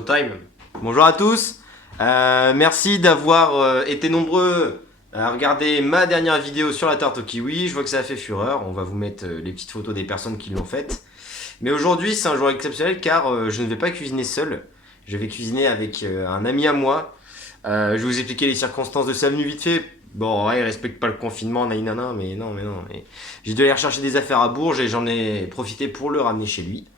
Showtime. Bonjour à tous. Merci d'avoir été nombreux à regarder ma dernière vidéo sur la tarte au kiwi. Je vois que ça a fait fureur. On va vous mettre les petites photos des personnes qui l'ont faite. Mais aujourd'hui, c'est un jour exceptionnel car je ne vais pas cuisiner seul. Je vais cuisiner avec un ami à moi. Je vais vous expliquer les circonstances de sa venue vite fait. Bon, ouais, il respecte pas le confinement, naïnana, mais non. J'ai dû aller rechercher des affaires à Bourges et j'en ai profité pour le ramener chez lui.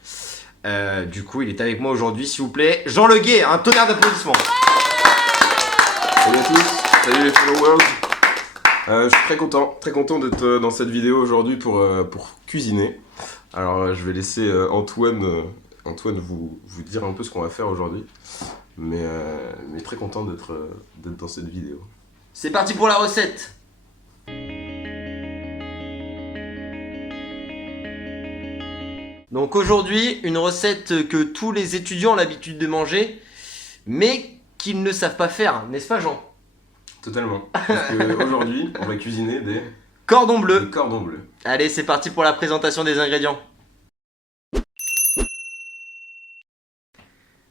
Du coup, il est avec moi aujourd'hui, s'il vous plaît. Jean Le Guay, un tonnerre d'applaudissements. Salut à tous, salut les followers. Je suis très content d'être dans cette vidéo aujourd'hui pour cuisiner. Alors, je vais laisser Antoine vous dire un peu ce qu'on va faire aujourd'hui. Mais très content d'être dans cette vidéo. C'est parti pour la recette. Donc aujourd'hui, une recette que tous les étudiants ont l'habitude de manger, mais qu'ils ne savent pas faire, n'est-ce pas Jean? Totalement. Parce qu'aujourd'hui, on va cuisiner des cordons bleus. Des cordons bleus. Allez, c'est parti pour la présentation des ingrédients.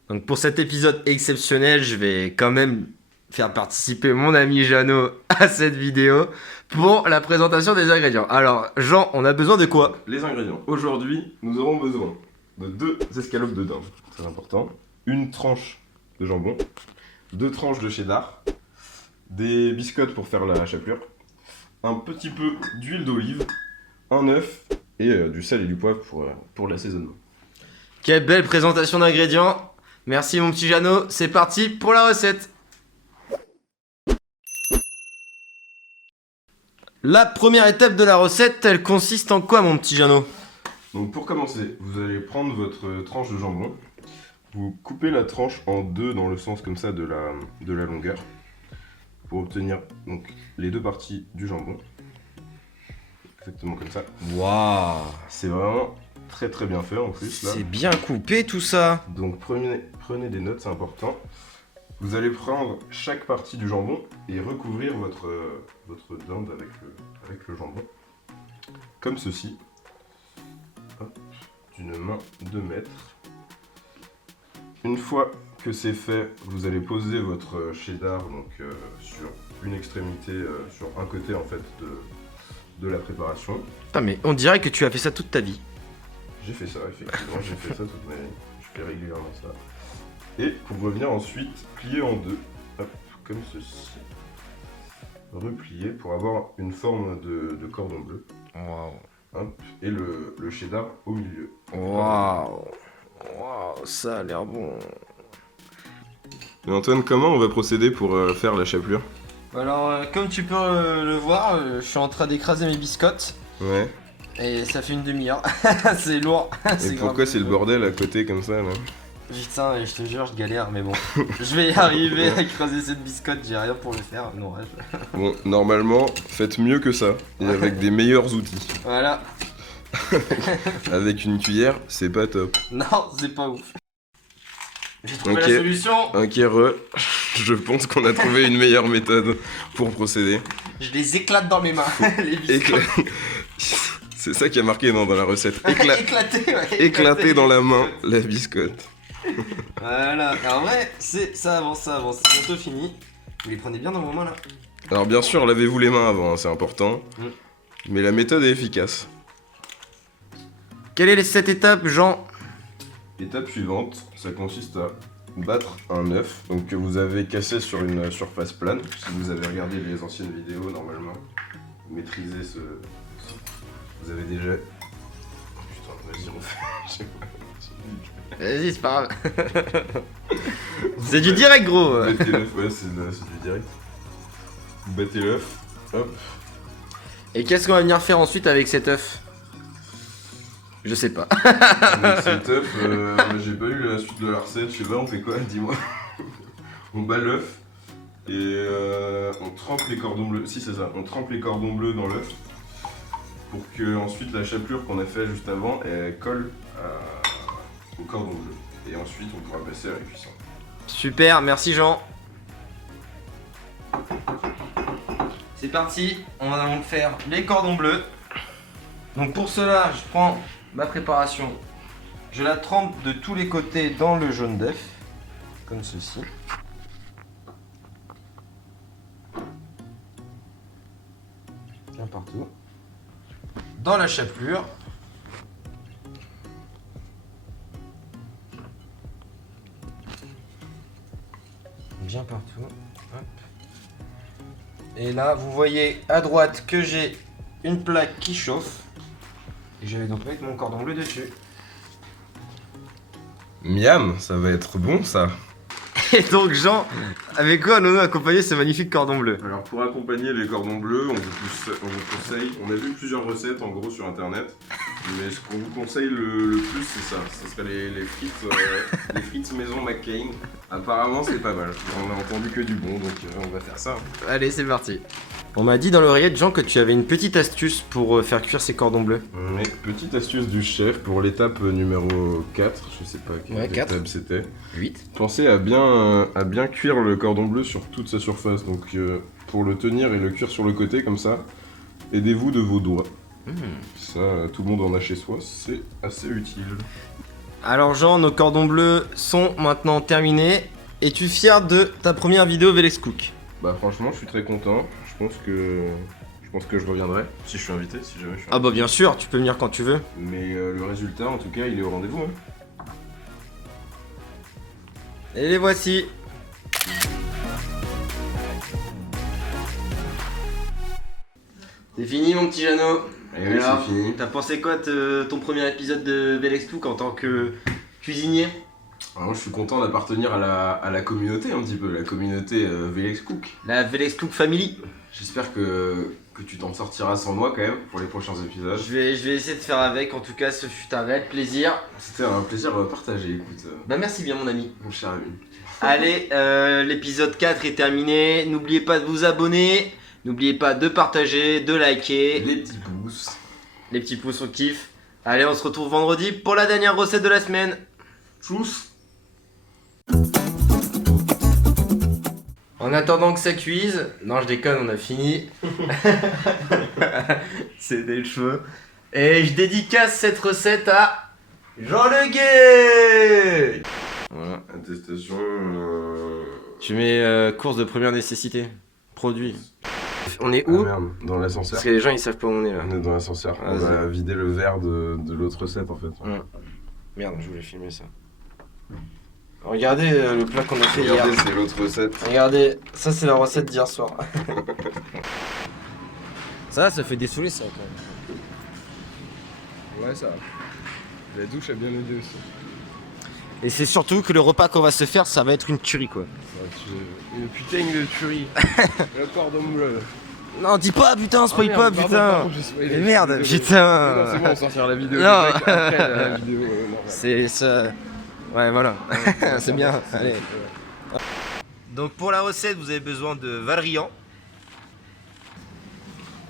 Donc pour cet épisode exceptionnel, je vais quand même faire participer mon ami Jeannot à cette vidéo pour la présentation des ingrédients. Alors Jean, on a besoin de quoi? Les ingrédients. Aujourd'hui, nous aurons besoin de 2 escalopes de dinde, très important, une tranche de jambon, 2 tranches de cheddar, des biscottes pour faire la chapelure, un petit peu d'huile d'olive, un œuf et du sel et du poivre pour l'assaisonnement. Quelle belle présentation d'ingrédients. Merci mon petit Jeannot, c'est parti pour la recette. La première étape de la recette, elle consiste en quoi mon petit Jeannot? Donc pour commencer, vous allez prendre votre tranche de jambon, vous coupez la tranche en deux dans le sens comme ça de la longueur, pour obtenir donc les deux parties du jambon. Exactement comme ça. Waouh! C'est vraiment très bien fait en plus là. C'est bien coupé tout ça. Donc prenez des notes, c'est important. Vous allez prendre chaque partie du jambon et recouvrir votre dinde avec le jambon. Comme ceci. Hop, d'une main de maître. Une fois que c'est fait, vous allez poser votre cheddar donc, sur une extrémité, sur un côté en fait de la préparation. Ah mais on dirait que tu as fait ça toute ta vie. J'ai fait ça, effectivement, j'ai fait ça toute ma vie. Je fais régulièrement ça. Et pour revenir ensuite, plier en deux, hop, comme ceci. Replier pour avoir une forme de cordon bleu. Waouh. Hop, et le cheddar au milieu. Waouh. Waouh, ça a l'air bon. Et Antoine, comment on va procéder pour faire la chapelure? Alors, comme tu peux le voir, je suis en train d'écraser mes biscottes. Ouais. Et ça fait une demi-heure. C'est lourd. Et pourquoi c'est le bordel à côté comme ça là? Putain, je te jure, je galère, mais bon. Je vais y arriver à écraser cette biscotte, j'ai rien pour le faire. Non, rêve. Bon, normalement, faites mieux que ça. Et avec des meilleurs outils. Voilà. Avec une cuillère, c'est pas top. Non, c'est pas ouf. J'ai trouvé la solution. Ok, je pense qu'on a trouvé une meilleure méthode pour procéder. Je les éclate dans mes mains, les biscottes. C'est ça qui a marqué dans la recette. Éclater dans la main la biscotte. Voilà, en vrai, ça avance, c'est bientôt fini. Vous les prenez bien dans vos mains là. Alors bien sûr, lavez-vous les mains avant, hein, c'est important. Mais la méthode est efficace. Quelle est cette étape, Jean? Étape suivante, ça consiste à battre un œuf, donc que vous avez cassé sur une surface plane. Si vous avez regardé les anciennes vidéos, normalement, vous maîtrisez ce... Vous avez déjà... Oh putain, vas-y, refais. Vas-y, c'est pas grave. C'est du direct, gros. Battez l'œuf, ouais, c'est du direct. Vous battez l'œuf, hop. Et qu'est-ce qu'on va venir faire ensuite avec cet œuf? Je sais pas. Avec cet œuf, j'ai pas eu la suite de la recette, je sais pas, on fait quoi, dis-moi. On bat l'œuf et on trempe les cordons bleus. Si, c'est ça, on trempe les cordons bleus dans l'œuf pour que ensuite la chapelure qu'on a fait juste avant elle colle au cordon bleu. Et ensuite on pourra passer à la cuisson. Super, merci Jean. C'est parti, on va donc faire les cordons bleus. Donc pour cela, je prends ma préparation. Je la trempe de tous les côtés dans le jaune d'œuf. comme ceci. Bien partout. Dans la chapelure. Bien partout. Hop. Et là, vous voyez à droite que j'ai une plaque qui chauffe. Et je vais donc mettre mon cordon bleu dessus. Miam, ça va être bon ça. Et donc Jean, avec quoi allons-nous accompagner ce magnifique cordon bleu? Alors pour accompagner les cordons bleus, on vous conseille, on a vu plusieurs recettes en gros sur internet, mais ce qu'on vous conseille le plus c'est ça, ce serait les frites maison McCain. Apparemment c'est pas mal, on a entendu que du bon donc on va faire ça. Allez, c'est parti. On m'a dit dans l'oreillette, Jean, que tu avais une petite astuce pour faire cuire ces cordons bleus. Mais petite astuce du chef pour l'étape numéro 4, je sais pas quelle étape c'était. 8. Pensez à bien cuire le cordon bleu sur toute sa surface, donc pour le tenir et le cuire sur le côté comme ça, aidez-vous de vos doigts. Ça, tout le monde en a chez soi, c'est assez utile. Alors Jean, nos cordons bleus sont maintenant terminés. Es-tu fier de ta première vidéo Velex Cook? Bah franchement, je suis très content. Je pense que je reviendrai si je suis invité, si jamais je suis invité. Ah bah bien sûr, tu peux venir quand tu veux. Mais le résultat, en tout cas, il est au rendez-vous. Hein. Et les voici. C'est fini mon petit Jeannot. Et oui, c'est fini. T'as pensé quoi de ton premier épisode de Velex Cook en tant que cuisinier? Alors moi, je suis content d'appartenir à la communauté un petit peu, la communauté Velex Cook. La Velex Cook Family. J'espère que tu t'en sortiras sans moi quand même pour les prochains épisodes. Je vais essayer de faire avec, en tout cas ce fut un réel plaisir. C'était un plaisir partagé, écoute. Bah merci bien mon ami. Mon cher ami. Allez, l'épisode 4 est terminé. N'oubliez pas de vous abonner. N'oubliez pas de partager, de liker. Les petits pouces. Les petits pouces on kiffe. Allez, on se retrouve vendredi pour la dernière recette de la semaine. Tchuss. En attendant que ça cuise, non je déconne, on a fini. C'est des cheveux. Et je dédicace cette recette à Jean Le Guet. Voilà. Attestation. Tu mets course de première nécessité. Produit. On est où? Ah merde, dans l'ascenseur. Parce que les gens ils savent pas où on est là. On est dans l'ascenseur. Ah, on va vider le verre de l'autre recette en fait. Merde, je voulais filmer ça. Regardez le plat qu'on a fait hier. Regardez, c'est l'autre recette. Regardez, ça c'est la recette d'hier soir. Ça fait dessouler ça quand même. Ouais, ça va. La douche a bien aidé aussi. Et c'est surtout que le repas qu'on va se faire, ça va être une tuerie quoi. Une putain de tuerie. Le cordon bleu. Non, dis pas putain, spoil pas putain. Pardon, Mais merde, putain. Non, c'est bon, on sortira la vidéo. Non. Après la vidéo normale. C'est ça. Ouais, voilà. C'est bien. Allez. Donc pour la recette, vous avez besoin de valerian.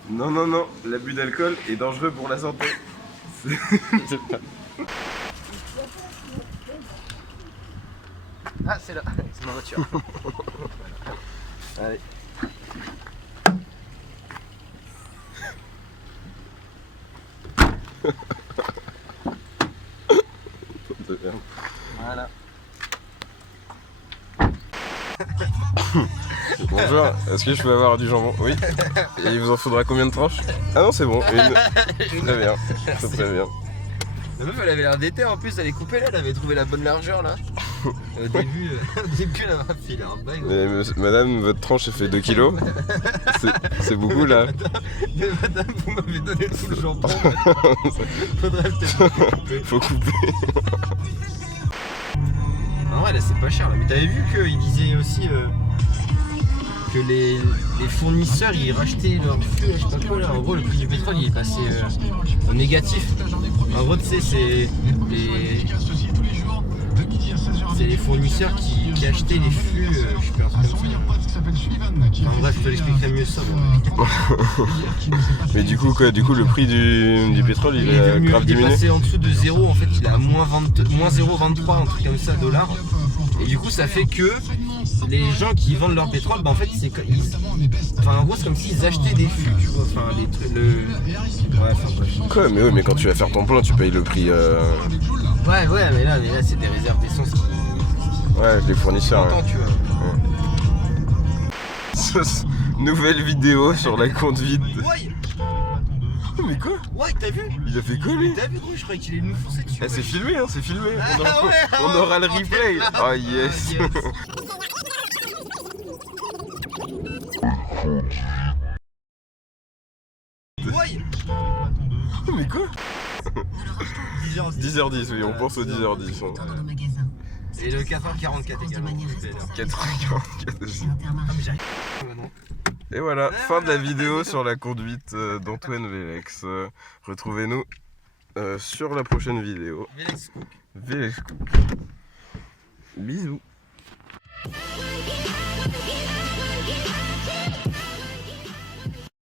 Non, l'abus d'alcool est dangereux pour la santé. Ah, c'est là. C'est ma voiture. Allez. Voilà. Bonjour, est-ce que je peux avoir du jambon? Oui. Et il vous en faudra combien de tranches? Ah non, c'est bon. Une. Très bien. Très bien. La meuf elle avait l'air d'été en plus, elle est coupée là, elle avait trouvé la bonne largeur là. Au début elle m'a fait un bail. Madame, votre tranche elle fait 2 kilos. C'est beaucoup là. Mais madame, vous m'avez donné tout le jambon. Faudrait peut-être couper. Faut couper. En vrai là c'est pas cher là, mais t'avais vu qu'il disait aussi que les fournisseurs ils rachetaient leur flux, je sais pas quoi là, en gros le prix du pétrole il est passé au négatif. En gros tu sais c'est les fournisseurs qui achetaient les flux, je sais pas un truc comme ça. Enfin bref je te l'expliquerai mieux ça. Mais du coup quoi, le prix du pétrole il a grave diminué. Il est passé en dessous de 0, en fait il est à moins 0,23 un truc comme ça dollars. Et du coup ça fait que les gens qui vendent leur pétrole, bah en fait c'est enfin en gros c'est comme s'ils achetaient des flux, tu vois, enfin les trucs ouais, enfin bref. Quoi, mais oui, mais quand tu vas faire ton plein tu payes le prix Ouais mais là c'est des réserves d'essence qui Ouais, les fournisseurs. Longtemps, tu vois. Nouvelle vidéo sur la conduite. Ouais. Mais quoi? Ouais, t'as vu? Il a fait quoi lui? T'as vu gros, je croyais qu'il allait nous foncer dessus. Eh, c'est filmé, hein, c'est filmé. Ah, On aura le replay. Oh yes. Ouais. Mais quoi? 10h10. 10h10, oui, on pense aux 10h10. Et le 4h44 également. 4h44 aussi. Et voilà, fin de la vidéo sur la conduite d'Antoine Vélex. Retrouvez-nous sur la prochaine vidéo. Vélex Cook. Bisous.